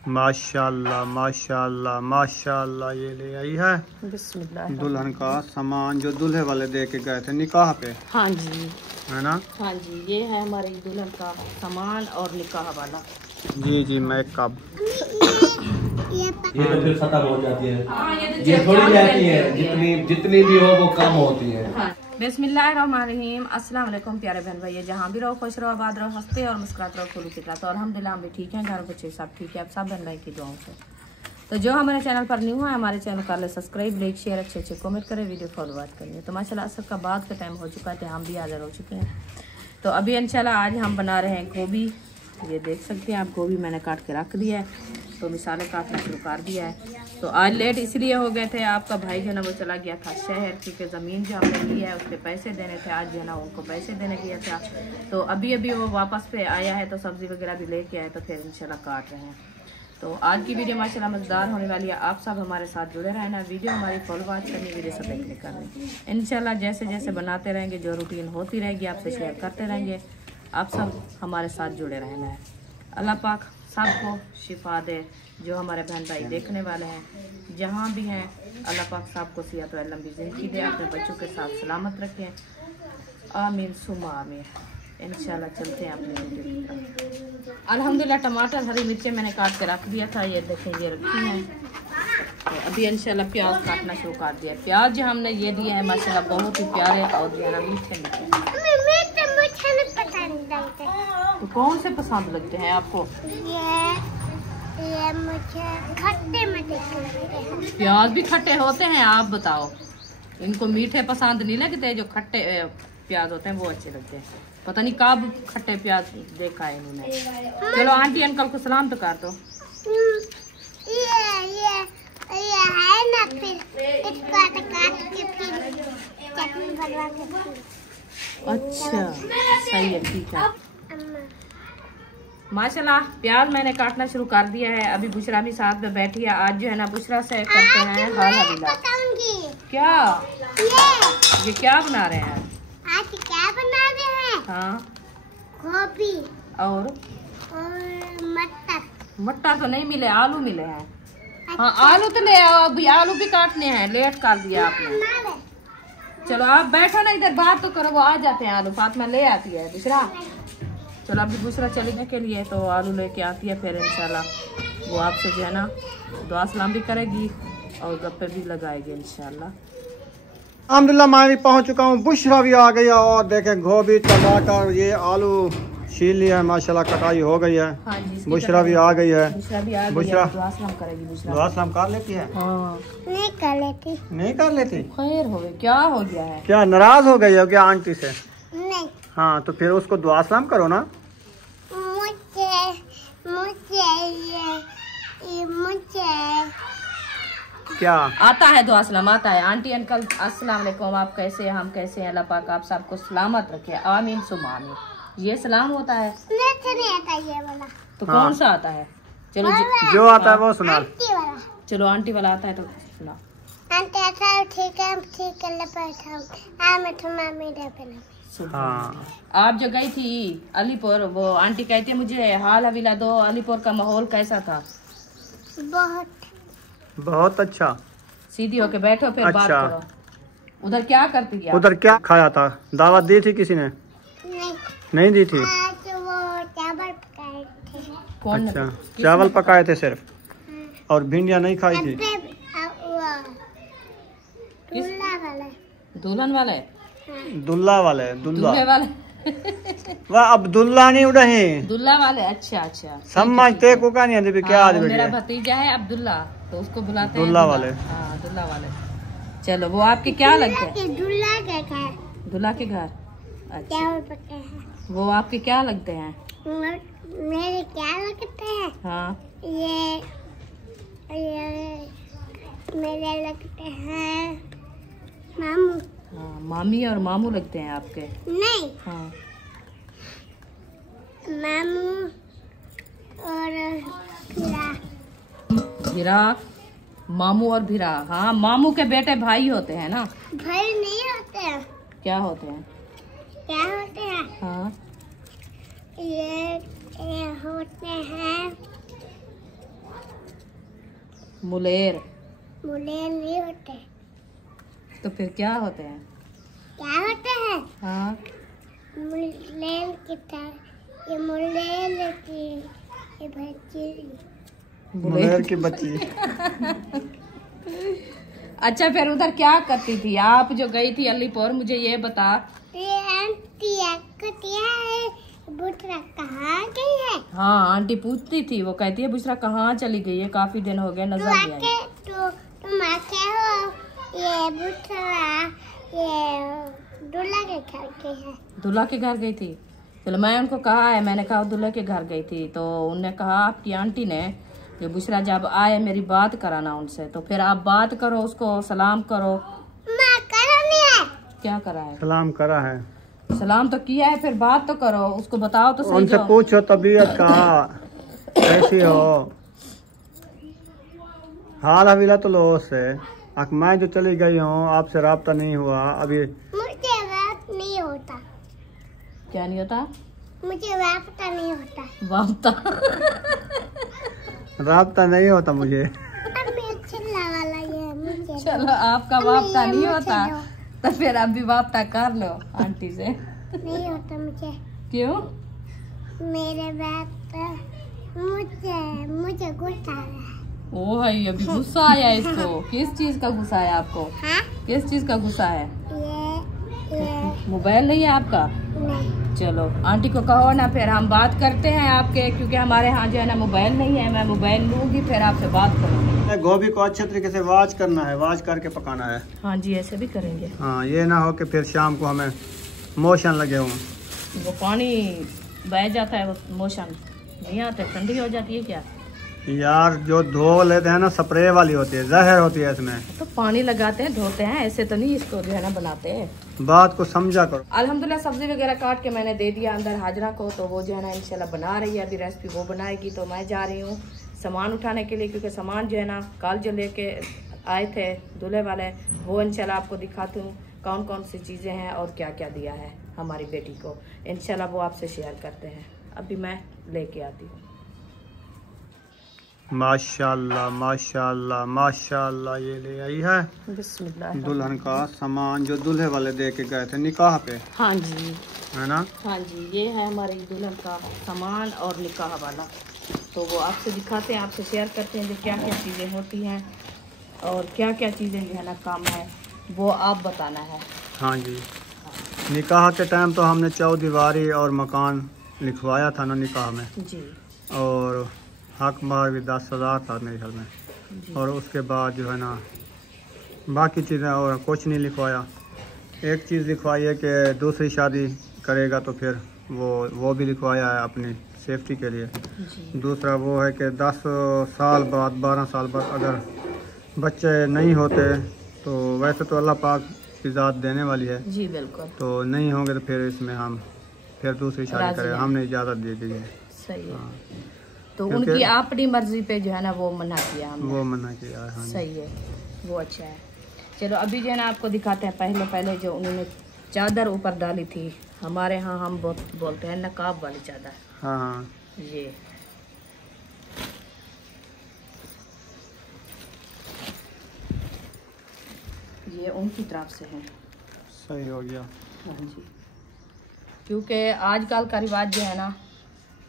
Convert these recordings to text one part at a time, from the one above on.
माशाल्लाह माशाल्लाह माशाल्लाह। ये ले आई है बिस्मिल्लाह दुल्हन का सामान जो दूल्हे वाले दे के गए थे निकाह पे। हाँ जी, है ना? हाँ जी, ये है हमारे दुल्हन का सामान और निकाह वाला। जी जी, मेकअप ये तो फिर खत्म हो जाती है, ये थोड़ी रहती है, जितनी भी हो वो कम होती है। हाँ। बिस्मिल्लाहिर्रहमानिर्रहीम। अस्सलाम वालेकुम प्यारे बहन भाई, जहाँ भी रहो खुश रहो, आबाद रहो, हंसते और मुस्कुराते रहो, खुली फिक्रा। तो अल्हम्दुलिल्लाह हम भी ठीक हैं, घर बच्चे सब ठीक है, आप सब बहन भाई की दुआओं से। तो जो हमारे चैनल पर न्यू है, हमारे चैनल कर ले सब्सक्राइब, लाइक शेयर, अच्छे अच्छे कमेंट करें, वीडियो फॉलोवर्ड करिए। तो माशाल्लाह असर का बाद का टाइम हो चुका है, हम भी हाजिर हो चुके हैं। तो अभी इंशाल्लाह आज हम बना रहे हैं गोभी। ये देख सकते हैं आप, गोभी मैंने काट के रख दिया है, तो मिसाले काटना शुरू कर दिया है। तो आज लेट इसलिए हो गए थे, आपका भाई जो है ना वो चला गया था शहर, क्योंकि ज़मीन जो हमने ली है उसके पैसे देने थे, आज जो है ना उनको पैसे देने गया था। तो अभी अभी वो वापस पे आया है, तो सब्ज़ी वगैरह भी लेके आए, तो फिर इंशाल्लाह काट रहे हैं। तो आज की वीडियो माशाल्लाह मज़ेदार होने वाली है, आप सब हमारे साथ जुड़े रहना, वीडियो हमारी फॉलो वॉच करनी, वीडियो सब देखने करनी। इंशाल्लाह जैसे जैसे बनाते रहेंगे, जो रूटीन होती रहेगी आपसे शेयर करते रहेंगे, आप सब हमारे साथ जुड़े रहना है। अल्लाह पाक सबको शिफा दे, जो हमारे बहन भाई देखने वाले हैं जहाँ भी हैं, अल्लाह पाक सबको सेहत और लंबी ज़िंदगी दे, अपने बच्चों के साथ सलामत रखें, आमीन सुम्मा आमीन। इंशाल्लाह चलते हैं अपने वीडियो की तरफ। अल्हम्दुलिल्लाह टमाटर हरी मिर्चें मैंने काट के रख दिया था, ये देखें ये रखी हैं। तो अभी इंशाल्लाह प्याज काटना शुरू कर दिया। प्याज जो हमने ये दिए हैं माशाल्लाह बहुत ही प्यारे और जो है ना मीठे मीठे। तो कौन से पसंद लगते हैं आपको? ये मुझे खट्टे मीठे लगते हैं। प्याज भी खट्टे होते हैं, आप बताओ। इनको मीठे पसंद नहीं लगते, जो खट्टे प्याज होते हैं वो अच्छे लगते हैं। पता नहीं कब खट्टे प्याज देखा है इन्होंने। चलो आंटी अंकल को सलाम तो कर दो। ये है ना, फिर इसको काट के फिर चटनी बनवा के। अच्छा सही है, ठीक है। माशाल्लाह प्याज मैंने काटना शुरू कर दिया है। अभी बुशरा भी साथ में बैठी है। आज जो है ना बुशरा से करते हैं हाल हवीला। क्या ये क्या बना रहे हैं? आज क्या बना रहे हैं? हाँ, गोभी और मटर। मटर तो नहीं मिले, आलू मिले हैं। हाँ आलू तो ले आओ, अभी आलू भी काटने हैं, लेट कर दिया आपने। चलो आप बैठो ना, इधर बात तो करो, वो आ जाते हैं आलू, फातिमा ले आती है बुशरा। चलो अभी दूसरा चलने के लिए तो आलू लेके आती है, फिर इंशाल्लाह वो आपसे जो है ना दुआ सलाम भी करेगी और गप्पे भी लगाएगी इंशाल्लाह। अल्हम्दुलिल्लाह मैं भी पहुंच चुका हूँ, बुशरा भी आ गई है और देखें गोभी टमाटर ये आलू छील लिया है, माशाल्लाह कटाई हो गई है। हाँ जी, बुशरा भी आ गई है। बुशरा भी आ गई बुशरा है, दुआ सलाम करेगी बुशरा। दुआ सलाम कर लेती है? हाँ नहीं कर लेती। नहीं कर लेती? खैर हो गई, क्या हो गया है? क्या नाराज हो गई हो क्या आंटी से? नहीं। हाँ तो फिर उसको दुआ सलाम करो ना। मुझे क्या आता है दुआ सलाम, आता है। आंटी अंकल अस्सलाम वालेकुम, आप कैसे हैं, हम कैसे हैं, अल्लाह पाक आप सबको सलामत रखे, आमीन सुम्मा आमीन। ये सलाम होता है? नहीं आता ये वाला। तो हाँ। कौन सा आता है? चलो जो आता है वो सुना। आंटी वाला। चलो आंटी वाला आता है तो सुना। आंटी ऐसा ठीक है, ठीक है ले बैठा मैं तुम्हारा मेरा बना। हाँ आप जो गई थी अलीपुर, वो आंटी कहती है मुझे हाल हवीला दो, अलीपुर का माहौल कैसा था? बहुत अच्छा। सीधी होके बैठो फिर बात अच्छा। करो। उधर क्या करती थी आप? उधर क्या खाया था? दावत दी थी किसी ने? नहीं दी थी। आज वो चावल पकाए थे। कौन? अच्छा चावल पकाए थे सिर्फ, और भिंडियाँ नहीं खाई थी? दुल्हन वाले दुल्ला वाले दुल्ला दूल्हे वाले वह अब्दुल्ला नहीं उड़े दुल्ला वाले। अच्छा अच्छा समझते को का नहीं आती क्या हाँ, आज मेरा भतीजा है अब्दुल्ला, तो उसको बुलाते हैं दुल्ला वाले। हाँ दुल्ला वाले। चलो वो आपके क्या लगते हैं? दुल्ला के घर। अच्छा चावल पकाए हैं। वो आपके क्या लगते हैं? मेरे क्या लगते हैं? हाँ ये मेरे लगते हैं मामू। हाँ मामी और मामू लगते हैं आपके? नहीं। हाँ मामू और भिरा, मामू और भिरा। हाँ मामू के बेटे भाई होते हैं ना? भाई नहीं होते हैं। क्या होते हैं? क्या होते हैं? हाँ ये होते हैं मुलेर। मुलेर नहीं होते। तो फिर क्या होते हैं? क्या होते हैं? हाँ, मुलेर की तरह, ये मुलेर की ये बच्ची। मुलेर की बच्ची। अच्छा, फिर उधर क्या करती थी आप जो गई थी अलीपुर? मुझे ये बता। ये आंटी है, बुटरा कहाँ गई है? हाँ, आंटी पूछती थी, वो कहती है बुशरा कहाँ चली गई है, काफी दिन हो गए नजर नहीं आई। तुम आके हो, ये बुटरा ये दूल्हा के घर गई है। दूल्हा के घर गई थी? चलो, मैं उनको कहा है, मैंने कहा दूल्हे के घर गई थी, तो उनने कहा आपकी आंटी ने कि बुशरा जब आए मेरी बात कराना उनसे। तो फिर आप बात करो, उसको सलाम करो। माँ करो नहीं है। क्या करा है? सलाम करा है। सलाम तो किया है, फिर बात तो करो, उसको बताओ तो सही। उनसे जाओ। पूछो तबीयत कहा, कैसी हो, हाल हवीला तो लो से। मैं जो चली गई हूँ, आपसे राब्ता नहीं हुआ अभी। मुझे बात नहीं होता। क्या नहीं होता? मुझे राब्ता नहीं होता। वापता राब्ता नहीं होता मुझे। अब मैं चिल्ला वाला ये मुझे चलो, आपका वापता नहीं होता तो फिर आप भी वापता कर लो आंटी से। नहीं होता मुझे। क्यों? मेरे बात मुझे गुस्सा है। ओ भाई, अभी गुस्सा आया इसको। किस चीज का गुस्सा है आपको? हाँ? किस चीज का गुस्सा है? ये मोबाइल नहीं है आपका? नहीं। चलो, आंटी को कहो ना, फिर हम बात करते हैं आपके, क्योंकि हमारे यहाँ जो है ना मोबाइल नहीं है। मैं मोबाइल लूंगी, फिर आपसे बात करूंगी। गोभी को अच्छे तरीके से वाश करना है, वाश करके पकाना है। हाँ जी, ऐसे भी करेंगे। हाँ, ये ना हो कि फिर शाम को हमें मोशन लगे हों। वो पानी बह जाता है, वो मोशन नहीं आते, ठंडी हो जाती है क्या? यार, जो धो लेते हैं ना, स्प्रे वाली होती है, जहर होती है इसमें। तो पानी लगाते हैं, धोते हैं, ऐसे तो नहीं इसको जो है ना बनाते हैं। बात को समझा करो। अल्हम्दुलिल्लाह सब्जी वगैरह काट के मैंने दे दिया अंदर हाजरा को, तो वो जो है ना इंशाल्लाह बना रही है। अभी रेसिपी वो बनाएगी, तो मैं जा रही हूँ सामान उठाने के लिए, क्योंकि सामान जो है ना कल जो लेके आए थे दूल्हे वाले, वो इंशाल्लाह आपको दिखाती हूँ कौन कौन सी चीज़ें हैं और क्या क्या दिया है हमारी बेटी को। इंशाल्लाह वो आपसे शेयर करते हैं। अभी मैं लेके आती हूँ। माशाल्लाह माशाल्लाह माशाल्लाह, ये ले आई है बिस्मिल्लाह। दुल्हन का सामान जो दूल्हे वाले दे के गए थे निकाह पे, हाँ जी, है ना? हाँ जी, ये है हमारे दुल्हन का सामान और निकाह वाला। तो वो आपसे दिखाते हैं, आपसे शेयर करते हैं जो क्या क्या चीज़ें होती हैं और क्या क्या चीज़ें जो है ना काम है, वो आप बताना है। हाँ जी, निकाह के टाइम तो हमने चौदीवारी और मकान लिखवाया था ना निकाह में, जी और हक मार भी 10,000 था मेरे घर में। जी। और उसके बाद जो है ना बाकी चीज़ें और कुछ नहीं लिखवाया। एक चीज़ लिखवाई है कि दूसरी शादी करेगा तो फिर वो भी लिखवाया है अपनी सेफ्टी के लिए। जी दूसरा वो है कि 10 साल बाद 12 साल बाद अगर बच्चे नहीं होते तो वैसे तो अल्लाह पाक इजाज़त देने वाली है, जी बिल्कुल तो नहीं होंगे तो फिर इसमें हम फिर दूसरी शादी राज़ी करें, हैं। हमने इजाज़त दे दी है। सही है। हाँ, तो क्योंकि- उनकी अपनी मर्जी पे जो है ना वो मना किया हमने। वो मना किया है। हाँ जी। सही है, वो अच्छा है। चलो, अभी जो है ना आपको दिखाते हैं पहले जो उन्होंने चादर ऊपर डाली थी। हमारे यहाँ हम बोलते हैं नकाब वाली चादर। हाँ हाँ, ये उनकी तरफ से है। सही हो गया। हाँ जी, क्योंकि आजकल का रिवाज जो है ना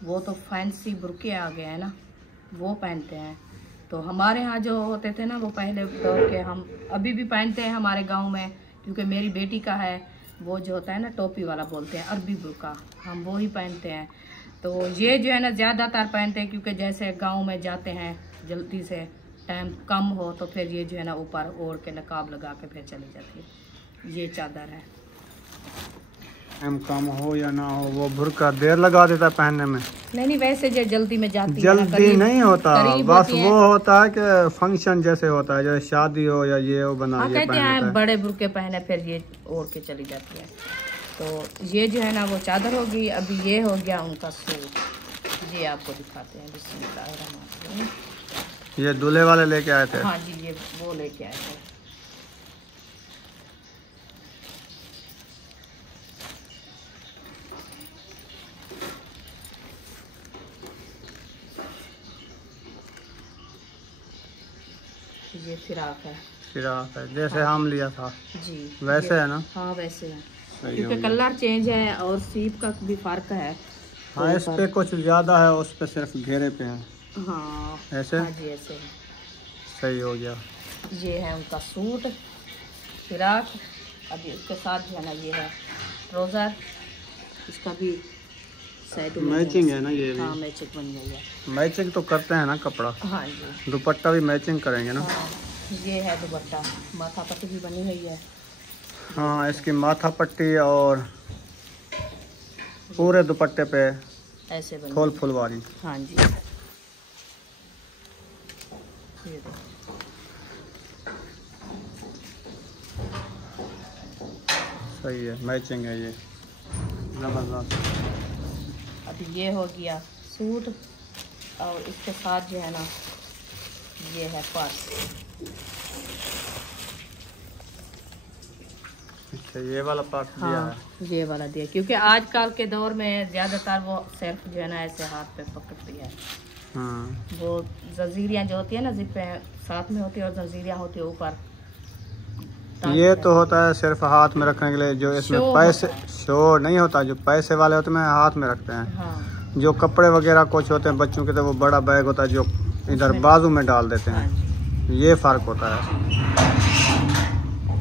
वो तो फैंसी बुरके आ गए हैं ना, वो पहनते हैं। तो हमारे यहाँ जो होते थे ना वो पहले दौर के, हम अभी भी पहनते हैं हमारे गांव में, क्योंकि मेरी बेटी का है वो जो होता है ना टोपी वाला बोलते हैं, अरबी बुरका, हम वो ही पहनते हैं। तो ये जो है ना ज़्यादातर पहनते हैं, क्योंकि जैसे गांव में जाते हैं जल्दी से टाइम कम हो तो फिर ये जो है ना ऊपर ओढ़ के नकाब लगा के फिर चली जाती है। ये चादर है। टाइम कम हो या ना हो वो बुर्का देर लगा देता है पहनने में। नहीं, वैसे जो जल्दी में जाती है ना, जल्दी करीब- नहीं होता, करीब बस होती है। वो होता है कि फंक्शन जैसे होता है, जैसे शादी हो या ये हो बना हाँ, ये कहते पहन हैं लेता है। बड़े बुरके पहने फिर ये ओढ़ के चली जाती है। तो ये जो है ना वो चादर होगी। अभी ये हो गया उनका सूट, ये आपको दिखाते हैं। बिस्मिल्लाहिर्रहमानिर्रहीम। ये दूल्हे वाले लेके आए थे। हाँ जी, ये वो लेके आए थे। ये फिराक है। फिराक है जैसे हम लिया था जी वैसे है ना? हाँ वैसे है, सही क्योंकि हो कलर चेंज है और सीप का भी फर्क है। हाँ इस पे कुछ ज़्यादा है, उस पे सिर्फ घेरे पे है। हाँ ऐसे? हाँ जी ऐसे है। सही हो गया। ये है उनका सूट फिराक। अभी उसके साथ जो है ना ये है ट्राउज़र, इसका भी सेट मैचिंग है ना ये भी? हाँ मैचिंग बन गई है। मैचिंग तो करते हैं ना कपड़ा। हाँ जी दुपट्टा भी मैचिंग करेंगे ना? हाँ ये है दुपट्टा, माथा पट्टी भी बनी हुई है। हाँ इसकी माथा पट्टी और पूरे दुपट्टे पे ऐसे बनी फूल फुलवारी। हाँ जी ये देखो। सही है, मैचिंग है ये, ज़बरदस्त। अभी ये हो गया सूट और इसके साथ जो है ना ये है पर्स। अच्छा ये वाला पार्ट दिया हाँ है। ये वाला दिया, क्योंकि आजकल के दौर में ज़्यादातर वो सिर्फ जो है ना ऐसे हाथ पे पकड़ती है। हाँ वो जंजीरियाँ जो होती है ना जिप पे साथ में होती है और जंजीरियाँ होती है ऊपर। ये तो होता है सिर्फ हाथ में रखने के लिए, जो इसमें शो पैसे होता है। शो नहीं होता, जो पैसे वाले होते हैं हाथ में रखते हैं। हाँ जो कपड़े वगैरह कुछ होते हैं बच्चों के, तो वो बड़ा बैग होता है जो इधर बाजू में डाल देते हाँ हैं। जी। ये फर्क होता है,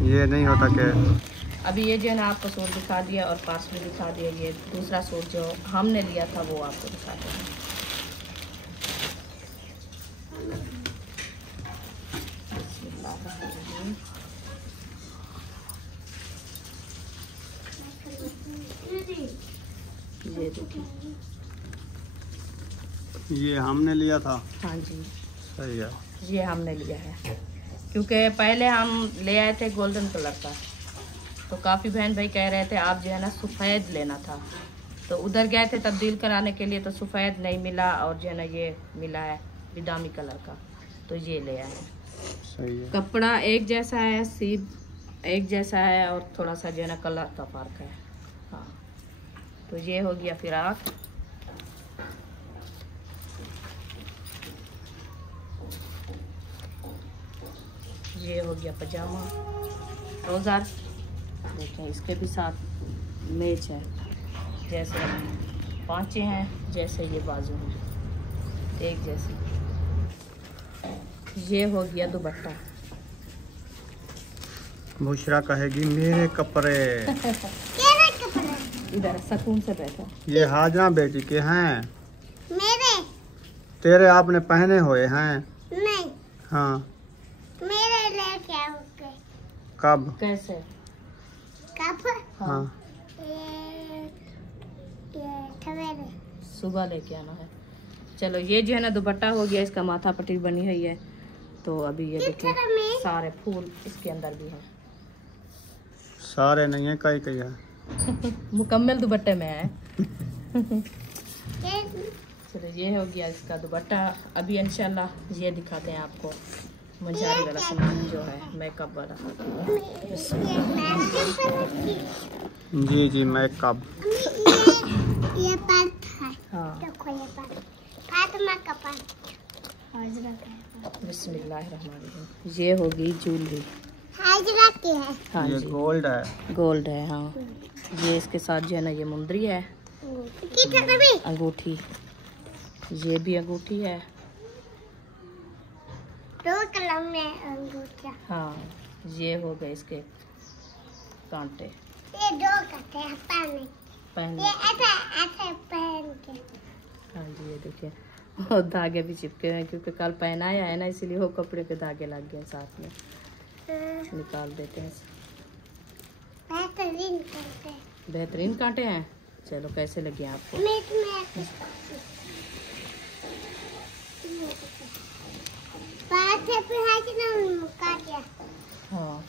ये नहीं होता कि अभी ये जो है ना आपको सूट दिखा दिया और पर्स भी दिखा दिया। ये दूसरा सूट जो हमने लिया था वो आपको दिखा दिया। ये देखिए, ये हमने लिया था। हाँ जी सही है। ये हमने लिया है, क्योंकि पहले हम ले आए थे गोल्डन कलर का, तो काफ़ी बहन भाई कह रहे थे आप जो है ना सफ़ेद लेना था, तो उधर गए थे तब्दील कराने के लिए, तो सफ़ेद नहीं मिला और जो है ना ये मिला है बिदामी कलर का, तो ये ले आए। सही है। कपड़ा एक जैसा है, सीब एक जैसा है और थोड़ा सा जो है ना कलर का फ़र्क है। हाँ तो ये हो गया फिराक। ये हो गया पजामा ट्राउज़र। देखें इसके भी साथ मैच है, जैसे पांचे हैं जैसे ये बाजू हैं एक जैसे। ये हो गया दुपट्टा। बुशरा कहेगी मेरे कपड़े। तेरे कपड़े इधर सुकून से बैठो। ये हाजना बेटी के हैं, मेरे तेरे आपने पहने हुए हैं। नहीं, हाँ मेरे लेके आओगे। कब? कैसे? कब? हाँ ये सवेरे। सुबह लेके आना है। चलो ये जो है ना दुपट्टा हो गया, इसका माथा पट्टी बनी हुई है। तो अभी ये देखिए तरह में? सारे फूल इसके अंदर भी हैं। सारे नहीं है, कई कई है। मुकम्मल दुपट्टे में है। ये चलो ये हो गया इसका दुपट्टा। अभी इंशाल्लाह ये दिखाते हैं आपको मंजारी वाला सामान जो है मेकअप वाला। जी जी मैं कब ये पार्ट है। हाँ देखो ये पार्ट में कपड़ा हाजरा का बिस्मिल्लाहिर्रहमानिर्रहीम। ये होगी ज्वेलरी। हाजरा की है। हाँ ये जी गोल्ड है। गोल्ड है। हाँ ये इसके साथ जो है ना ये मुंदरी है, कितना भी अंगूठी, ये भी अंगूठी है। दो कलर में अंगूठा। हाँ ये हो गए इसके कांटे ये दो कटे हैं पहने। पहने। ये ऐसा ऐसे पहन के। हाँ जी ये देखिए और धागे भी चिपके हुए हैं, क्योंकि कल पहनाया है ना इसलिए वो कपड़े पे धागे लग गए साथ में। निकाल देते हैं। बेहतरीन करते। बेहतरीन कांटे हैं। चलो कैसे लगे आपको? मीट में बात है फिर है कि ना काट दिया। हाँ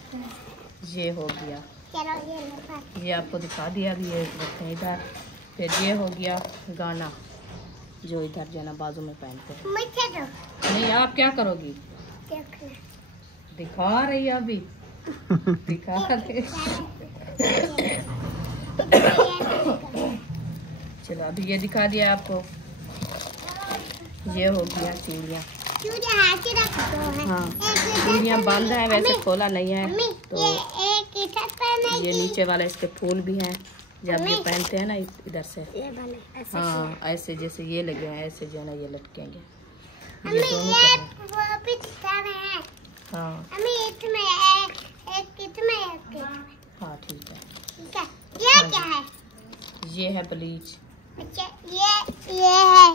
ये हो गया। चलो ये लो काट। ये आपको दिखा दिया। अभी ये रखते हैं इधर। फिर ये हो गया गाना, जो इधर जो है ना बाजू में पहनते हैं। मुझे दो। नहीं आप क्या करोगी? देखना। दिखा रही है अभी। दिखा रही। चलो अभी ये दिखा दिया आपको। ये हो गया चूड़ियाँ। हाँ चूड़ियाँ बंद हैं, वैसे खोला नहीं है। तो ये नीचे वाले इसके फूल भी हैं, जब ये पहनते हैं ना इधर से, हाँ ऐसे जैसे ये लगे हैं, ऐसे जो है ना ये लटकेंगे। ये दोनों हाँ हाँ ठीक है। ये क्या है? ये है ब्लीच, अच्छा ये है।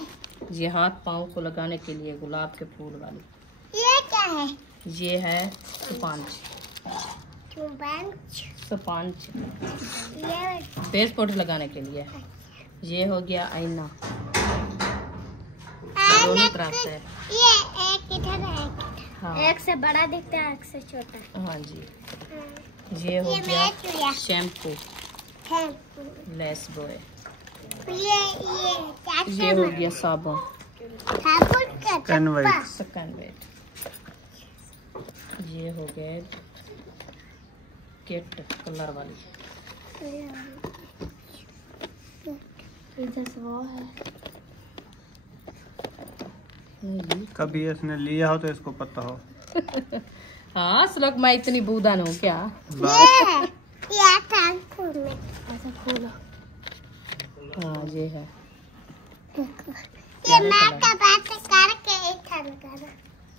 ये हाथ पाँव को लगाने के लिए गुलाब के फूल वाली। ये क्या है? ये है स्पंज, स्पंज ये फेस पाउडर लगाने के लिए। ये हो गया आईना, दोनों तरफ से। ये एक इधर है, हाँ एक से बड़ा दिखता है, एक से छोटा। हाँ जी। ये हो गया शैम्पू, लेस बॉय। ये हो गया साबुन, स्कैनवेट। ये हो गए किट कलर वाली। वो है कभी इसने लिया हो तो इसको पता हो। हाँ श्लोक, मैं इतनी बूदन हूँ क्या? ऐसा खोलो। हाँ ये है, ये मेकअप ऐसे करके इधर लगाना।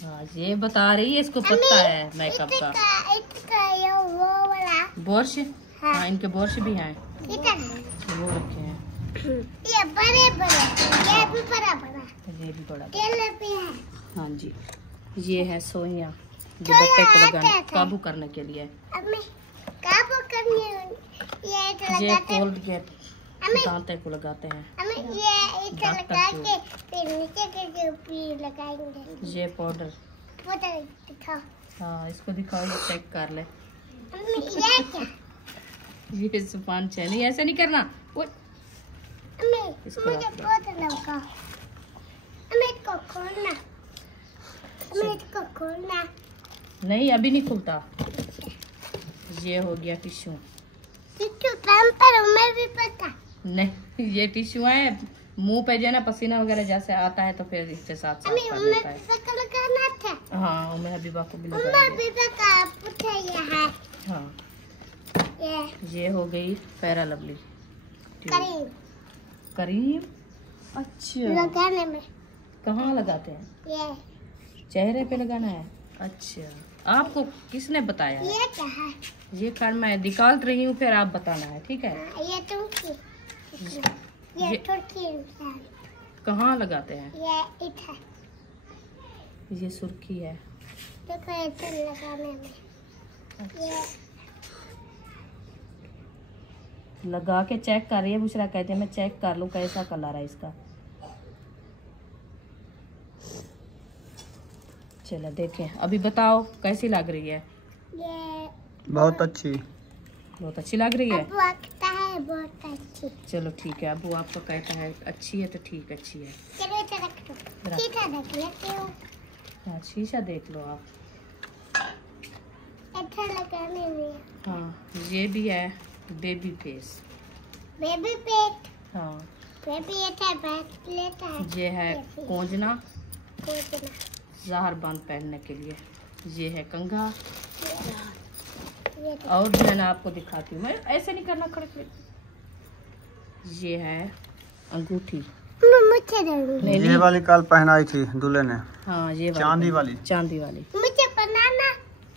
हाँ ये बता रही है, इसको पता है मेकअप का। इसका ये वो वाला बुरश, हाँ इनके बुरश भी हैं, इधर वो रखे हैं। ये बड़े बड़े, ये भी बड़ा बड़ा, ये भी बड़ा। ये भी है। हाँ जी। ये है सोइयां, जो बट्टे को लगाने काबू करने के लिए। अम्मी काबू करने ये इधर ये लगाते हैं। कोलगेट दांते को लगाते हैं। अम्मी ये इधर लगा के फिर नीचे के ऊपर लगाएंगे। ये पाउडर, वो तो दिखाओ। हाँ इसको दिखाओ, ये चेक कर ले। अम्मी ये क्या? ये स्पंज है, नहीं ऐसे नहीं करना। वो अम्मी इसको मुझे रख लो। बहुत लगा। अम्मी इसको खोलना, अम्मी इसको खोलना। नहीं अभी नहीं खुलता। ये हो गया टिश्यू, टिश्यू पेपर में भी पता। नहीं ये टिश्यू है, मुंह पे जो है ना पसीना वगैरह जैसे आता है तो फिर इसके साथ साफ अम्मी कर उम्मीद लेता है। से लगाना था। हाँ उम्मीद हबीबा को भी उम्मीद लगाएंगे। भी का पूछा ये है। हाँ ये ये हो गई फेरा लवली करीम करीम। अच्छा लगाने में कहाँ लगाते हैं? ये चेहरे पे लगाना है। अच्छा आपको किसने बताया है? ये क्या है? ये खैर मैं निकाल रही हूँ, फिर आप बताना है, ठीक है? हाँ, ये तुर्की, ये ये- तुर्की इंसान, कहाँ लगाते हैं? ये इधर ये सुर्खी है। देखो इधर लगाने में। ये लगा के चेक कर रही है बुशरा, कहते हैं मैं चेक कर लूँ कैसा कलर है इसका। चलो देखें, अभी बताओ कैसी लग रही है? ये बहुत अच्छी। बहुत अच्छी लग रही है। अब लगता है बहुत अच्छी। चलो ठीक है, अबू आपका कहता है अच्छी है तो ठीक अच्छी है। चलो इधर रख दो, रख। इधर रख लेती हूँ। हाँ शीशा देख लो आप। इधर लगाने में हाँ ये भी है बेबी फेस। बेबी पेट, हाँ बेबी इधर बैठ लेता है। ये है कोंजना, खोजना। ज़हर बंद पहनने के लिए। ये है कंघा, ये और जो है ना आपको दिखाती हूँ मैं, ऐसे नहीं करना खड़े खड़े। ये है अंगूठी। मुझे दो। नहीं, ये वाली कल पहनाई थी दूल्हे ने, हाँ ये चांदी वाली। चांदी वाली। मुझे बनाना,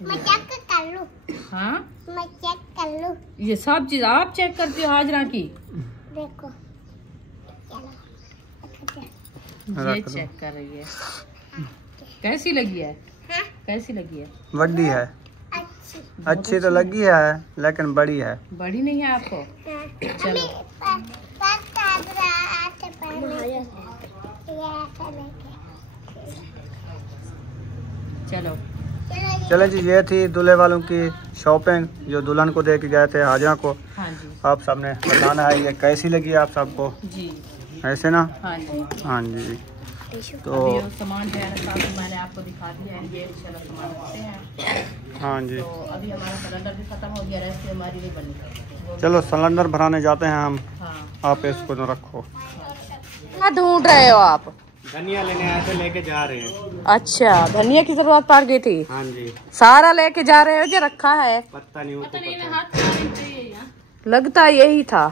मैं चेक कर लूँ। हाँ मैं चेक कर लूँ। ये सब चीज़ आप चेक करती हो हाजरा की। देखो चलो ये रख दो। चेक कर रही है, कैसी लगी है? हाँ कैसी लगी है? बड़ी है, अच्छी। अच्छी तो लगी है लेकिन बड़ी है। बड़ी नहीं है आपको? हाँ चलो। अभी पता आते पहले ये ऐसा लेके चलो चलो चले जी, ये थी दूल्हे वालों की शॉपिंग जो दुल्हन को दे के गए थे हाजरा को। हाँ जी आप सबने बताना है ये कैसी लगी आप सबको, जी। ऐसे ना। हाँ जी हाँ जी, तो अभी वो सामान जो है ना साथ मैंने आपको दिखा दिया है, ये इंशाल्लाह सामान रखते हैं। हाँ जी, तो अभी हमारा सिलेंडर भी खत्म हो गया, रेसिपी हमारी नहीं बनी। वो- चलो सिलेंडर भराने जाते हैं हम। हाँ आप इसको तो रखो। क्या ढूंढ रहे हो आप? धनिया लेने आए थे, लेके जा रहे हैं। अच्छा, धनिया की जरूरत पड़ गई थी। हाँ जी। सारा लेके जा रहे हो जो रखा है? पता नहीं, पता नहीं। लगता यही था।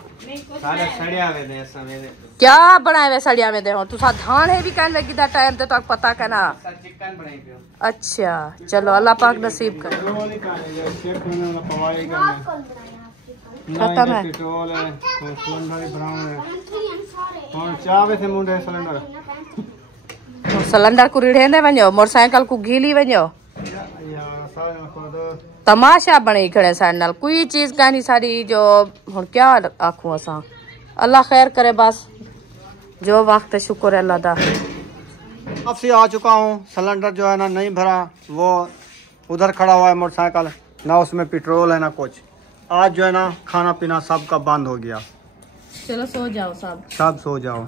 सारे सड़िया हुए थे सवेरे। क्या बनाए वे सड़िया में दे हो? तू सा धान है भी कहने लगी था टाइम ते तो पता कहना। चिकन बनाई थी। अच्छा चलो, अल्लाह पाक नसीब करे। खत्म है। पेट्रोल है, सिलेंडर ब्राउन है और चावे से मुंडे सिलेंडर। सिलेंडर को रिढ़ेंदे वञो, मोटरसाइकिल को घीली वञो। तमाशा बने खड़े सारे नाल, कोई चीज कहनी सारी जो हुन क्या आखूं असा। अल्लाह खैर करे बस, जो वक्त है शुक्र है अल्लाह दा। अब से आ चुका हूँ, सिलेंडर जो है ना नहीं भरा, वो उधर खड़ा हुआ है मोटरसाइकिल, ना उसमें पेट्रोल है ना कुछ। आज जो है ना खाना पीना सबका बंद हो गया। चलो सो जाओ सब सो जाओ।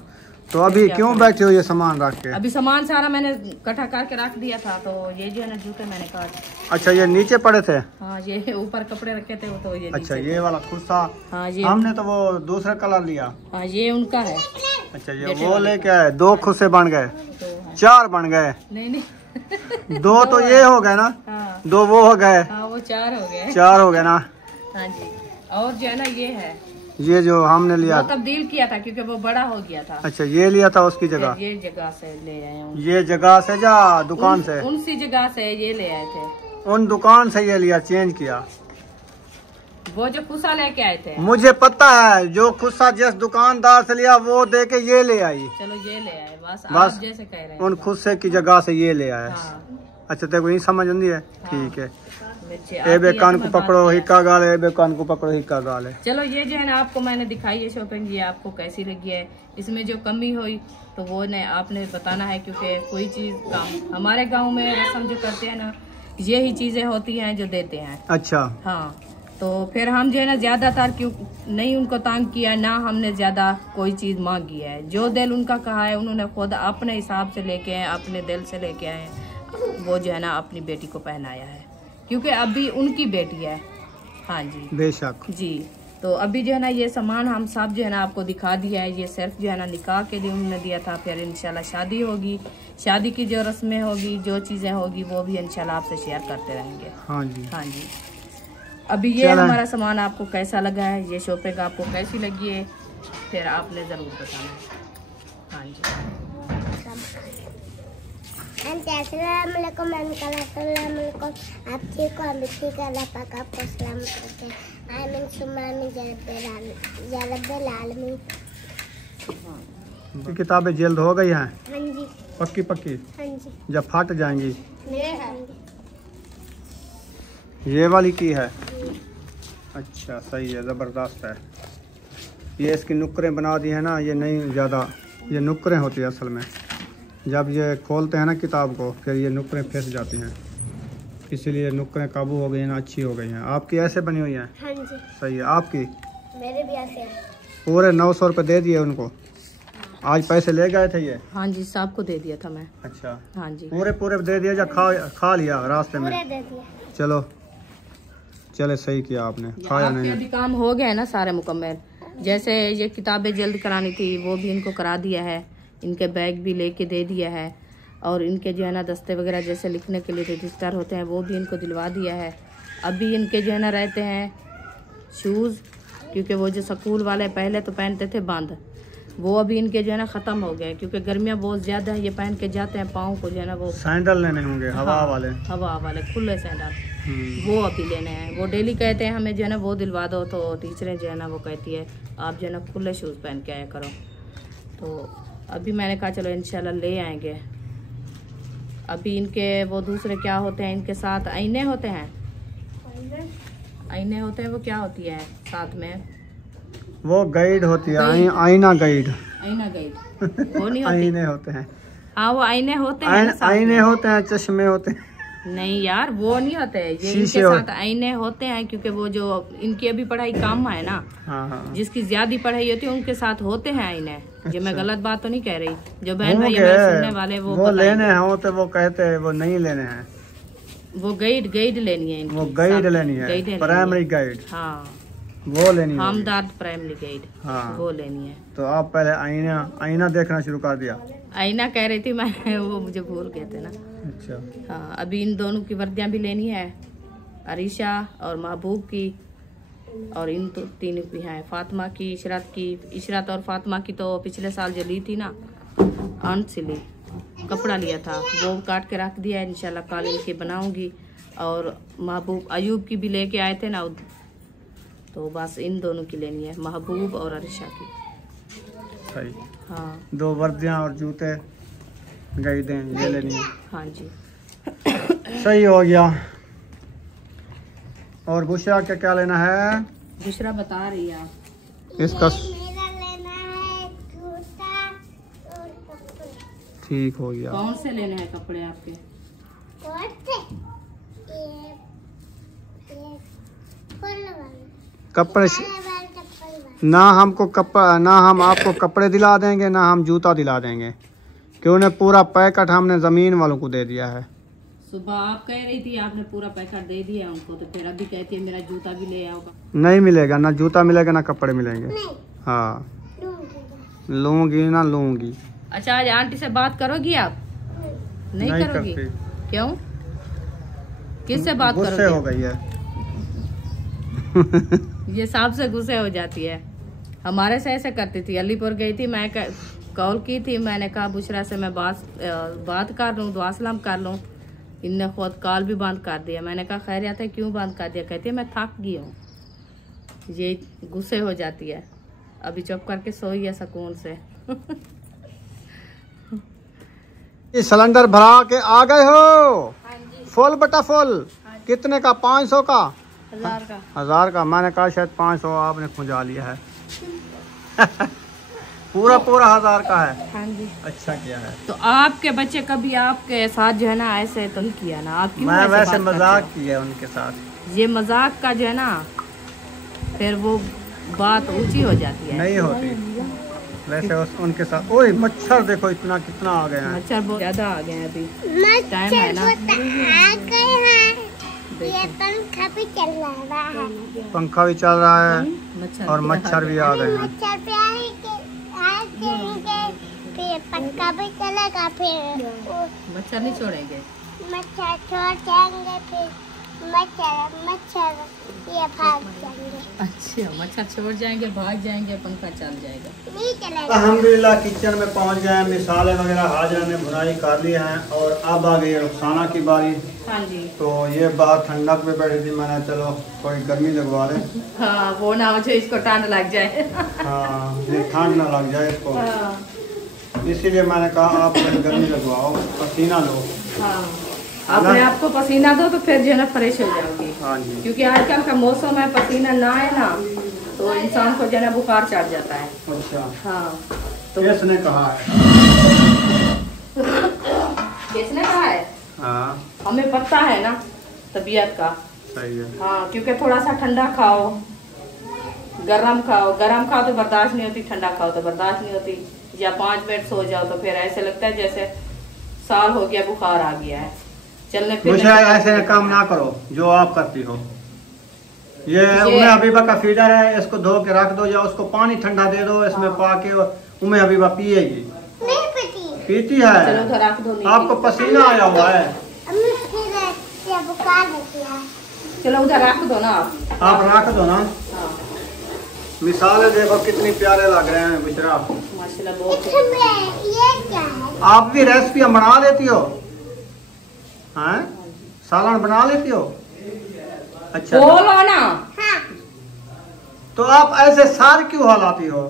तो अभी क्यों बैठे हो ये सामान रख के? अभी सामान सारा मैंने इकट्ठा करके रख दिया था, तो ये जो है ना जूते मैंने काट। अच्छा, ये नीचे पड़े थे? हाँ, ये ऊपर कपड़े रखे थे वो तो ये अच्छा, नीचे। ये वाला खुस्सा। हाँ, ये हमने तो वो दूसरा कलर लिया। हाँ, ये उनका है। अच्छा, ये वो लेके आए। 2 खुस्से बन गए, तो है। 4 बन गए। नहीं 2 तो ये हो गए ना। हाँ 2 वो हो गए। हाँ, वो 4 हो गए। 4 हो गए ना। हाँ जी। और जो है ना ये है, ये जो हमने लिया वो तब्दील किया था क्योंकि वो बड़ा हो गया था। अच्छा, ये लिया था उसकी जगह। ये जगह से ले आए हूँ। ये जगह से या दुकान से? उनसी जगह से ये ले आए थे। उन दुकान से ये लिया, चेंज किया। वो जो खुसा लेके आए थे। मुझे पता है, जो खुस्सा जिस दुकानदार से लिया वो दे के ये ले आई। चलो ये ले आए बस बस आप जैसे कह रहे हैं। उन खुस्से की जगह से ये ले आए। हाँ। अच्छा, तेरे को नहीं समझ आती है? ठीक है। मिर्ची ए आती बे है कान तो को मैं पकड़ो बात हिक्का गाल है, बे कान को पकड़ो हिक्का गाल है। चलो ये जो है ना आपको मैंने दिखाई है शॉपिंग, ये आपको कैसी लगी है, इसमें जो कमी हुई तो वो ने आपने बताना है, क्योंकि कोई चीज काम हमारे गांव में रस्म जो करते हैं ना, यही चीजें होती हैं जो देते हैं। अच्छा। हाँ, तो फिर हम जो है ना ज्यादातर क्यों नहीं उनको तंग किया, ना हमने ज्यादा कोई चीज मांगी है। जो दिल उनका कहा है उन्होंने खुद अपने हिसाब से लेके आए, अपने दिल से लेके आए, वो जो है ना अपनी बेटी को पहनाया है, क्योंकि अभी उनकी बेटी है। हाँ जी बेशक जी। तो अभी जो है ना ये सामान हम सब जो है ना आपको दिखा दिया है। ये सिर्फ जो है ना निकाह के लिए उन्होंने दिया था, फिर इंशाल्लाह शादी होगी, शादी की जो रस्में होगी, जो चीजें होगी वो भी इंशाल्लाह आपसे शेयर करते रहेंगे। हाँ जी। हाँ जी। अभी ये हमारा सामान आपको कैसा लगा है, ये शॉपिंग आपको कैसी लगी है, फिर आपने जरूर बताना। हाँ जी। आप ठीक हो? हम ठीक है। अल्लाह पाक आपको सलामत रखे। आमीन सुम्मा आमीन या रब्बल आलमीन। किताबें जल्द हो गई हैं? हाँ जी। पक्की पक्की? हाँ जी। जब फट जाएंगी। हाँ ये वाली की है? अच्छा, सही है, ज़बरदस्त है। ये इसकी नुक्करें बना दी है ना, ये नहीं ज़्यादा, ये नुक्करें होती है असल में। जब ये खोलते हैं ना किताब को, फिर ये नुक्करें फंस जाती हैं, इसीलिए नुक्करें काबू हो गई हैं ना, अच्छी हो गई हैं। आपकी ऐसे बनी हुई हैं? हाँ जी। सही है। आपकी? मेरे भी ऐसे हैं। पूरे 900 रुपये दे दिए उनको? आज पैसे ले गए थे ये? हाँ जी, सबको दे दिया था मैं। अच्छा। हाँ जी। पूरे दे दिया या खा लिया रास्ते में? पूरे दे दिए। चलो, चले, सही किया आपने। खाया आपके नहीं? अभी काम हो गया है ना सारे मुकम्मल। जैसे ये किताबें जल्द करानी थी वो भी इनको करा दिया है, इनके बैग भी लेके दे दिया है, और इनके जो है ना दस्ते वगैरह जैसे लिखने के लिए रजिस्टर होते हैं वो भी इनको दिलवा दिया है। अभी इनके जो है ना रहते हैं शूज़, क्योंकि वो जो स्कूल वाले पहले तो पहनते थे बंद, वो अभी इनके जो है ना ख़त्म हो गए, क्योंकि गर्मियाँ बहुत ज़्यादा है, ये पहन के जाते हैं, पाँव को जो है ना वो सैंडल लेने होंगे हवा वाले? हवा वाले खुले सैंडल वो अभी लेने हैं। वो डेली कहते हैं हमें जो है ना वो दिलवा दो, तो टीचरें जो है ना वो कहती है आप जो है ना खुले शूज़ पहन के आया करो। तो अभी मैंने कहा चलो इंशाल्लाह ले आएंगे। अभी इनके वो दूसरे क्या होते हैं, इनके साथ आईने होते हैं, आईने होते हैं, वो क्या होती है साथ में? वो गाइड होती है, आईना गाइड। आईना गाइड वो नहीं होती? आईने होते हैं। हाँ, वो आईने होते हैं ना साथ आईने में। होते हैं, चश्मे होते हैं। नहीं यार, वो नहीं होते, ये इनके शीशे साथ आईने होते हैं, क्योंकि वो जो इनकी अभी पढ़ाई कम है ना, हाँ हाँ। जिसकी ज्यादा पढ़ाई होती है उनके साथ होते हैं आईने। ये मैं गलत बात तो नहीं कह रही, जो बहन होंगे, भैया मेरे सुनने वाले वो लेने हैं, वो तो वो कहते हैं वो नहीं लेने हैं, वो गाइड लेनी है इनकी, वो गाइड साथ लेनी है, गाइड लेनी प्राइमरी है। गाइड। हाँ, वो लेनी है। हमदर्द प्राइमरी गाइड, हाँ, वो लेनी है। तो आप पहले आईना देखना शुरू कर दिया? आईना कह रही थी मैं, वो मुझे भूल गए थे ना। अच्छा हाँ, अभी इन दोनों की वर्दियाँ भी लेनी है, अरीशा और महबूब की, और इन तो तीनों की हैं, फातिमा की, इशरत की। इशरत और फातिमा की तो पिछले साल जो ली थी ना, अंत से ली, कपड़ा लिया था, वो काट के रख दिया है, इंशाल्लाह कल इनकी बनाऊंगी। और महबूब अयूब की भी लेके आए थे ना, तो बस इन दोनों की लेनी है, महबूब और अरीशा की। सही। हाँ 2 वर्दियाँ और जूते गई दें, ये लेनी है। हाँ जी। सही हो गया। और बुशरा क्या क्या लेना है? दूसरा बता रही है आप। इसका मेरा लेना है जूता और कपड़े। ठीक हो गया। कौन से लेने हैं कपड़े आपके? कौन से? ये फुल वाले। कपड़े वाले चप्पल वाले। ना हमको कपड़ा, ना हम आपको कपड़े दिला देंगे, ना हम जूता दिला देंगे, क्यों ने पूरा पैकेट हमने ज़मीन वालों को दे दिया है। सुबह आप कह रही थी आपने पूरा पैकेट दे दिया उनको, तो फिर अभी कहती है मेरा जूता भी ले आओगा। नहीं मिलेगा, ना जूता मिलेगा ना कपड़े मिलेंगे। नहीं हाँ लूंगी। लूँगी ना लूँगी। अच्छा, आज आंटी से बात करोगी आप? नहीं करोगी? करती। क्यों? किससे बात गुस्से करोगी? हो गई है। ये सांप से गुस्से हो जाती है। हमारे से ऐसे करती थी। अलीपुर गई थी, मैं कॉल की थी, मैंने कहा बुशरा से मैं बात कर लूँ, दुआ सलाम कर लूँ। इनने खुद कॉल भी बंद कर दिया। मैंने कहा खैरियत है, क्यों बंद कर दिया? कहती है मैं थक गई हूँ। ये गुस्से हो जाती है। अभी चुप करके सोई है सुकून से। ये सिलेंडर भरा के आ गए हो? फुल बटा फुल। कितने का? 500 का? 1000 का। 1000 का। मैंने कहा शायद 500 आपने खुजा लिया है। पूरा 1000 का है। हाँ जी। अच्छा किया है। तो आपके बच्चे कभी आपके साथ जो है ना ऐसे तो नहीं किया ना? आप क्यों मैं ऐसे वैसे बात मजाक करते किया उनके साथ। हो? ये मजाक का जो है ना, फिर वो बात ऊंची हो जाती है। नहीं होती वैसे उनके साथ। ओए मच्छर देखो इतना कितना आ गया है। मच्छर बहुत ज्यादा आ गए हैं अभी। टाइम है ना। आ गए हैं। ये पंखा भी चल रहा है। पंखा भी चल रहा है मच्छर और मच्छर भी आ गए हैं। मच्छर पे आएंगे, फिर पंखा भी चलेगा, फिर मच्छर नहीं छोड़ेंगे। मच्छर छोड़ जाएंगे, फिर मच्छर ये भाग जाएंगे। अच्छा, मच्छर छोड़ जाएंगे, भाग जाएंगे, पंखा चल जाएगा। नहीं चलेगा। अल्हम्दुलिल्लाह किचन में पहुंच गए हैं। मिसाले वगैरह हाजरा ने भुनाई कर ली हैं और अब आ गई रुखसाना की बारी। हाँ जी। तो ये बाहर ठंडक में बैठी थी, मैंने चलो थोड़ी गर्मी लगवा लें। हाँ, वो ना हो जो इसको ठंड लग जाए। हाँ ये ठंड ना लग जाए इसको, हाँ। इसीलिए मैंने कहा आप गर्मी लगवाओ, पसीना लो। हाँ, अपने आप को पसीना दो तो फिर जो है ना फ्रेश हो जाओगी। हाँ जी। क्योंकि आजकल का मौसम है, पसीना ना आए ना तो इंसान को जो है ना बुखार चढ़ जाता है। अच्छा हाँ तो किसने कहा है? किसने कहा है? हाँ हमें पता है ना तबीयत का। सही है। हाँ, क्योंकि थोड़ा सा ठंडा खाओ, गरम खाओ। गरम खाओ तो बर्दाश्त नहीं होती, ठंडा खाओ तो बर्दाश्त नहीं होती। या 5 मिनट सो जाओ तो फिर ऐसे लगता है जैसे साल हो गया, बुखार आ गया है। चलने मुझे ऐसे काम ना करो जो आप करती हो। ये उम्मे हबीबा का फीडर है, इसको धो के रख दो या उसको पानी ठंडा दे दो, इसमें पा के उम्मे हबीबा पिएगी। नहीं पीती। पीती है। चलो उधर रख दो। आपको पसीना आया हुआ है। अम्मी फिर ये बुखार होती है। चलो उधर रख दो ना आप रख दो ना। हाँ, मिसालें देखो कितनी प्यारे लग रहे हैं बिचरा। माशाल्लाह बहुत है। इसमें ये क्या है? आप भी रेसिपी बना लेती हो? हाँ सालन बना लेती हो? अच्छा बोलो ना। हाँ। तो आप ऐसे सार क्यों हलाती हो?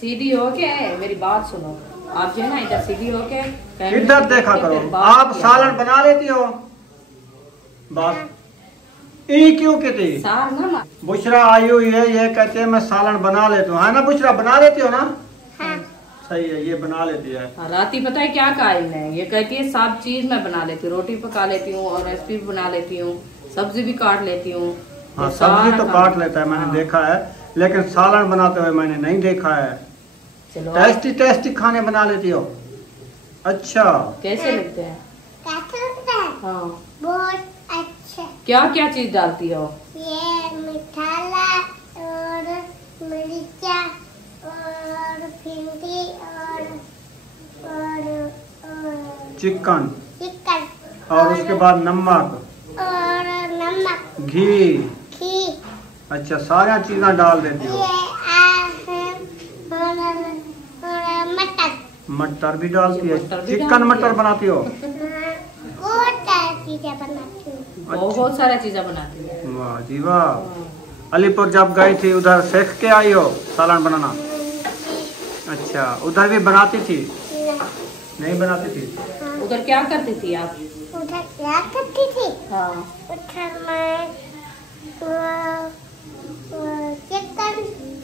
सीधी होके मेरी बात सुनो। आप जो है ना इधर सीधी होके इधर देखा करो। आप सालन बना लेती हो? बस ई क्यों कहती? सार ना मार। बुशरा आई हुई है, ये कहते हैं मैं सालन बना लेती हूँ, है ना बुशरा? बना लेती हो ना? हाँ। सही है, ये बना लेती है। राती पता है क्या कहा इन्हें? ये कहती है सब चीज मैं बना लेती हूँ, रोटी पका लेती हूँ और रेसिपी भी बना लेती हूँ, सब्जी भी काट लेती हूँ। हाँ ये सब्जी सारा तो काम- काट लेता है, मैंने हाँ। देखा है, लेकिन सालन बनाते हुए मैंने नहीं देखा है। चलो टेस्टी टेस्टी खाने बना लेती हो? अच्छा कैसे लगते हैं? कैसे लगता है? हाँ, बहुत अच्छा। क्या क्या चीज डालती हो? ये मसाला और मिर्चा और भिंडी और चिकन चिकन और उसके बाद नमक और नमक, घी। घी, अच्छा, सारी चीजें डाल देती हो। और मटर, मटर भी डालती है। मटर भी चिकन डालती मटर है। बनाती हो? बहुत सारी चीजें बनाती हूँ। बहुत सारा चीजें बनाती है। वाह जी वाह। अलीपुर जब गई थी उधर सीख के आई हो सालन बनाना? अच्छा, उधर भी बनाती थी? नहीं बनाती थी? उधर क्या करती थी आप? उधर क्या करती थी? हाँ। उधर मैं चिकन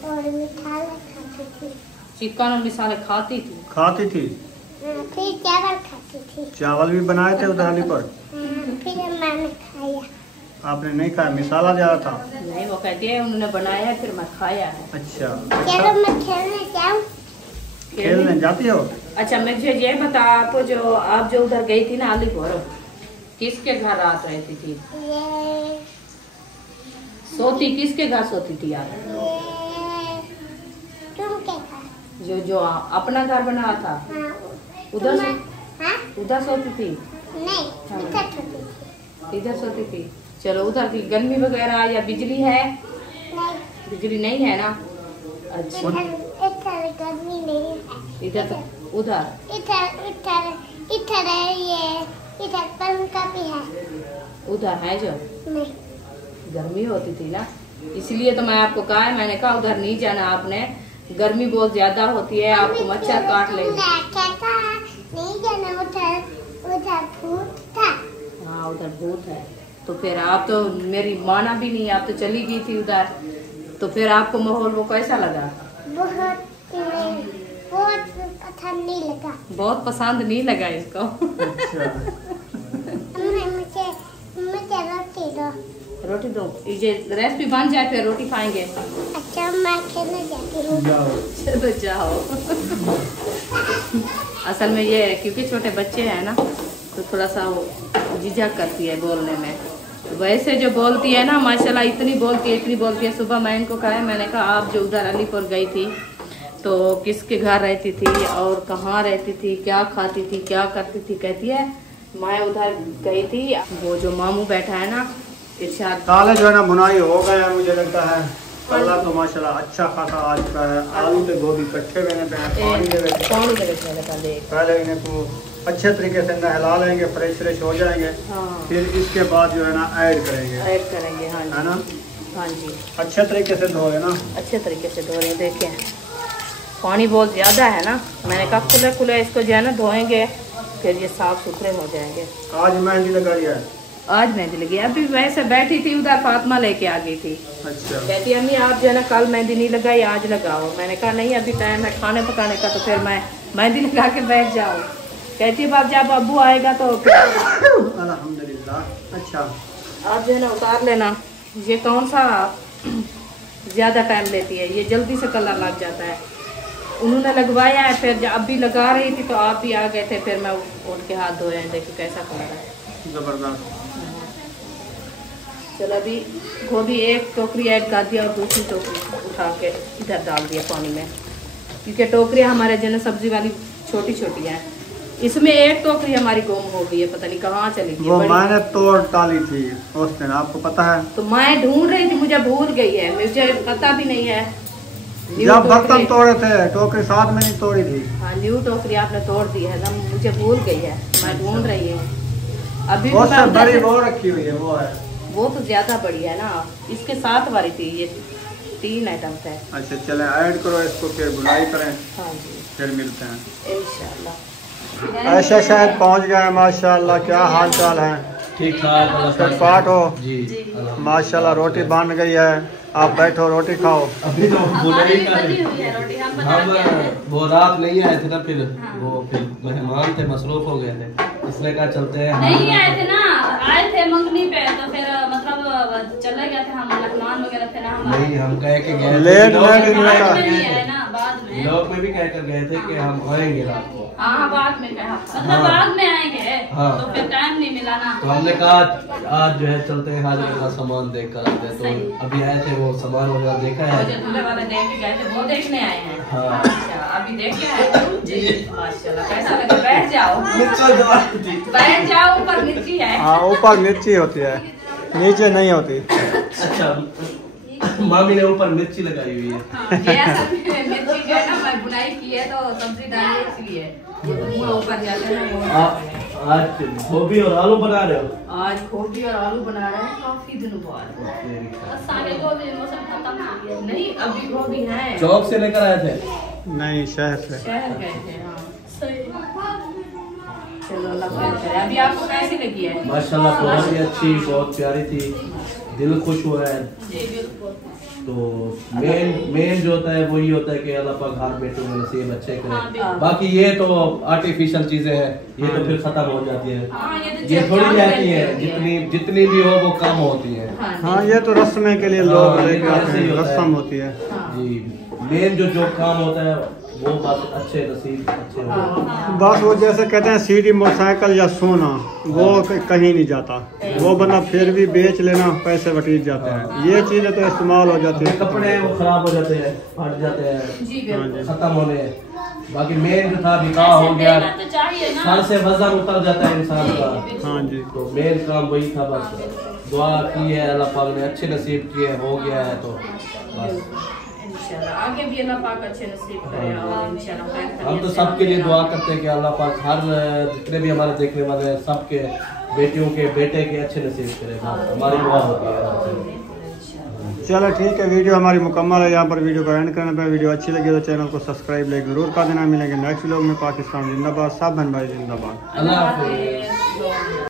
और मिठाई खाती थी। चिकन और मिसाले खाती थी। खाती थी। फिर चावल खाती थी। चावल भी बनाए थे उधर अलीपुर? फिर मैंने खाया। आपने नहीं खाया? मिसाला ज्यादा था? नहीं, वो कहती है उन्होंने बनाया है फिर मैं खाया है। अच्छा। चलो मैं खेलने जाऊँ। खेलने जाती हो? अच्छा, मुझे ये बता, आप जो उधर गई थी ना अलीपुर, किसके घर रात रहती थी? ये सोती किसके घर सोती थी आप? तुम क्या खा? जो अपना घर बना था उधर हाँ? उधर सोती थी? नहीं, इधर छोटी थी। इधर सोती थी। चलो, उधर की गर्मी वगैरह या बिजली है? नहीं, बिजली नहीं है ना? अच्छा, इधर गर्मी नहीं है। इधर तो उधर इधर है ये, इधर पंखा भी है। उधर है जो नहीं, गर्मी होती थी ना, इसलिए तो मैं आपको कहा है, मैंने कहा उधर नहीं जाना आपने, गर्मी बहुत ज्यादा होती है, आपको मच्छर काट लेंगे। नहीं जाना, उधर भूत था। हाँ, उधर भूत है। तो फिर आप तो मेरी माना भी नहीं, आप तो चली गई थी उधर, तो फिर आपको माहौल वो कैसा लगा? बहुत पसंद नहीं लगा। बहुत पसंद नहीं लगा इसको। अच्छा। मुझे रोटी दो। रोटी दो, ये रेसिपी बन जाए फिर रोटी खाएंगे। अच्छा, मैं खेलने जाती हूँ। चलो जाओ। असल में ये क्योंकि छोटे बच्चे हैं ना, तो थोड़ा सा वो झिझक करती है बोलने में। वैसे जो बोलती है ना माशाल्लाह, इतनी बोलती है। सुबह मैं इनको कहा, मैंने कहा आप जो उधर अलीपुर गई थी तो किसके घर रहती थी और कहाँ रहती थी, क्या खाती थी, क्या करती थी? कहती है मैं उधर गई थी, वो जो मामू बैठा है ना इरशाद, काले जो है ना बुनाई हो गया है मुझे लगता है। अल्लाह तो माशाल्लाह अच्छा खासा आज का है। आलू के गोभी कट्ठे हुए पानी दे रहे। पहले इन्हें को अच्छे तरीके से नहला लेंगे, फ्रेश हो जाएंगे। हाँ। फिर इसके बाद जो है ना ऐड करेंगे। हाँ है ना? हाँ जी, अच्छे तरीके से धो लेना। अच्छे तरीके से धो रहे हैं। देखें पानी बहुत ज़्यादा है ना, मैंने कहा खुले इसको जो है ना धोएंगे, फिर ये साफ सुथरे हो जाएंगे। आज मेहंदी लगाई है? आज मेहंदी लगी, अभी वैसे बैठी थी उधर, फातिमा लेके आ गई थी। अच्छा। कहती अम्मी आप जो है ना कल मेहंदी नहीं लगाई, आज लगाओ। मैंने कहा नहीं, अभी टाइम है खाने पकाने का, तो फिर मैं मेहंदी लगा के बैठ जाऊँ। कहती बाप जब अब्बू आएगा तो अल्हम्दुलिल्लाह। अच्छा, आप जो है ना उतार लेना। ये कौन सा ज़्यादा टाइम लेती है, ये जल्दी से कलर लग जाता है। उन्होंने लगवाया है, फिर जब अभी लगा रही थी तो आप भी आ गए थे, फिर मैं उनके हाथ धोए हैं। देखिए कैसा कलर है, जबरदस्त। चलो अभी गोभी एक टोकरी ऐड कर दिया और दूसरी टोकरी उठा के इधर डाल दिया पानी में, क्योंकि टोकरियाँ हमारे जो है छोटी वाली छोटी हैं। इसमें एक टोकरी हमारी गुम हो गई है, पता नहीं कहाँ चली गई। वो मैंने तोड़ डाली थी उस दिन, आपको पता है? तो मैं ढूंढ रही थी, मुझे भूल गई है, मुझे पता भी नहीं है। जब बर्तन तोड़े थे टोकरी साथ में नहीं तोड़ी थी। हाँ, न्यू टोकरी आपने तोड़ दी है ना, मुझे भूल गई है, मैं ढूंढ रही हूँ अभी। उससे बड़ी वो रखी हुई है, वो है, वो तो ज्यादा बड़ी है ना, इसके साथ वाली थी। ये 3 आइटम है। अच्छा चले ऐड करो इसको, फिर बुनाई करें। हाँ जी, फिर मिलते हैं इंशाल्लाह। ऐसा शायद पहुंच गए। माशाल्लाह, क्या हाल चाल है? ठीक ठाक पाठ हो जी। माशाल्लाह। रोटी बन गई है, आप बैठो रोटी खाओ। अभी तो बोले ही कर रहे। हम वो रात नहीं आए थे ना, फिर वो फिर मेहमान थे, मसरूफ हो गए थे, इसलिए कहा चलते हैं। नहीं आए थे ना, आए थे मंगनी पे, तो फिर मतलब चले गए थे हम, मेहमान वगैरह थे ना हमारे। नहीं, हम कह के गए लेट थे, में भी बाद में नहीं आए ना, बाद में लोग में भी कह कर गए थे कि हम आएंगे रात को। हाँ बाद में कहा, हाँ। बाद में आएंगे हाँ। तो फिर टाइम नहीं मिला ना। तो हमने कहा आज जो है चलते हैं हाजत का सामान देख कर आते हैं। तो अभी आए थे, वो सामान वगैरह देखा वो है। जो दूल्हे वाले देख के गए थे वो देखने आए हैं। हाँ। अच्छा, अभी देख के आए हैं? जी माशाल्लाह, कैसा लगा? बैठ जाओ, बैठ जाओ, ऊपर मिर्ची है। हाँ ऊपर मिर्ची होती है, नीचे नहीं होती। अच्छा, मामी ने ऊपर मिर्ची लगाई हुई है। हाँ, ये असल में मिर्ची जो है ना, मैं बुनाई की है तो सब्जी डाली है इसलिए वो ऊपर जाते हैं वो। आज गोभी और आलू बना रहे हो? आज गोभी और आलू बना रहे हैं काफी दिनों बाद। सारे गोभी मौसम खत्म हो गया। नहीं अभी गोभी है। चौक से लेकर आए थे? नहीं शहर से। शहर गए थे। हाँ चलो अल्लाह खैर करे। अभी आपको कैसी लगी है? माशाल्लाह बहुत ही अच्छी, बहुत प्यारी थी, दिल खुश हुआ है। जी बिल्कुल। तो मेन जो होता है वही होता है कि अल्लाह पाक हर बेटों में नसीब अच्छे करे। बाकी ये तो आर्टिफिशियल चीजें हैं, ये तो फिर खत्म हो जाती है। हाँ, ये थोड़ी रहती है, जितनी भी हो वो कम होती है। हाँ ये तो रस्में के लिए लोग हाँ, लेके आते ऐसे ही हैं, होता है। रस्म होती है। जी मेन जो काम होता है वो बस अच्छे नसीब अच्छे हो। बस वो जैसे कहते हैं सीडी मोटरसाइकिल या सोना, वो कहीं नहीं जाता, वो बंदा फिर भी बेच लेना, पैसे बटीज जाते हैं। ये चीजें तो इस्तेमाल हो जाती है। कपड़े हैं वो खराब हो जाते हैं, फट जाते हैं, जी हाँ बिल्कुल। जी। खत्म होने हैं। बाकी मेन जो था निकाह हो गया, तो चाहिए ना। सर से वजन उतर जाता है इंसान का। हाँ जी। तो मेन काम वही था, बस दुआ की है, अल्लाह पाक ने अच्छे नसीब किए, हो गया है तो बस। इंशाल्लाह आगे भी अल्लाह पाक अच्छे नसीब करे और इंशाल्लाह खैर हम तो सबके लिए दुआ करते हैं कि अल्लाह पाक हर जितने भी हमारे देखने वाले हैं सबके बेटियों के बेटे के अच्छे नसीब करे, हमारी दुआ होती है। चलो ठीक है, वीडियो हमारी मुकम्मल है। यहाँ पर वीडियो को एंड करने पर वीडियो अच्छी लगी तो चैनल को सब्सक्राइब लाइक जरूर कर देना। मिलेंगे नेक्स्ट व्लॉग में। पाकिस्तान जिंदाबाद, सब बहन भाई जिंदाबाद। अल्लाह हाफिज़।